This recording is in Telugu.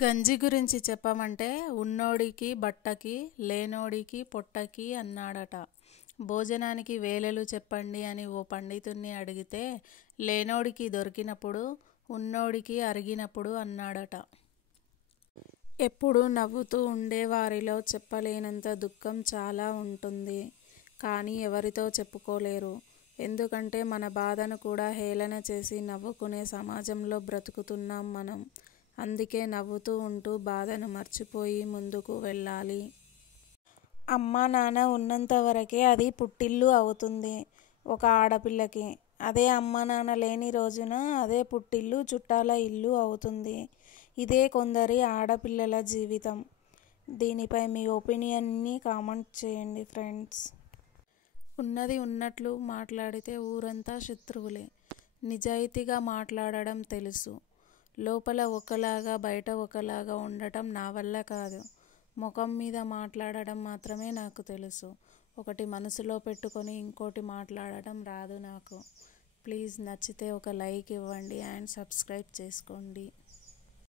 గంజి గురించి చెప్పమంటే ఉన్నోడికి బట్టకి లేనోడికి పొట్టకి అన్నాడట. భోజనానికి వేళలు చెప్పండి అని ఓ పండితుణ్ణి అడిగితే లేనోడికి దొరికినప్పుడు ఉన్నోడికి అరిగినప్పుడు అన్నాడట. ఎప్పుడు నవ్వుతూ ఉండేవారిలో చెప్పలేనంత దుఃఖం చాలా ఉంటుంది. కానీ ఎవరితో చెప్పుకోలేరు. ఎందుకంటే మన బాధను కూడా హేళన చేసి నవ్వుకునే సమాజంలో బ్రతుకుతున్నాం మనం. అందుకే నవ్వుతూ ఉంటూ బాధను మర్చిపోయి ముందుకు వెళ్ళాలి. అమ్మా నాన్న ఉన్నంత వరకే అది పుట్టిల్లు అవుతుంది ఒక ఆడపిల్లకి. అదే అమ్మా నాన్న లేని రోజున అదే పుట్టిల్లు చుట్టాల ఇల్లు అవుతుంది. ఇదే కొందరి ఆడపిల్లల జీవితం. దీనిపై మీ ఒపీనియన్ని కామెంట్ చేయండి ఫ్రెండ్స్. ఉన్నది ఉన్నట్లు మాట్లాడితే ఊరంతా శత్రువులే. నిజాయితీగా మాట్లాడడం తెలుసు. లోపల ఒకలాగా బయట ఒకలాగా ఉండటం నా వల్ల కాదు. ముఖం మీద మాట్లాడడం మాత్రమే నాకు తెలుసు. ఒకటి మనసులో పెట్టుకొని ఇంకోటి మాట్లాడడం రాదు నాకు. ప్లీజ్ నచ్చితే ఒక లైక్ ఇవ్వండి అండ్ సబ్స్క్రైబ్ చేసుకోండి.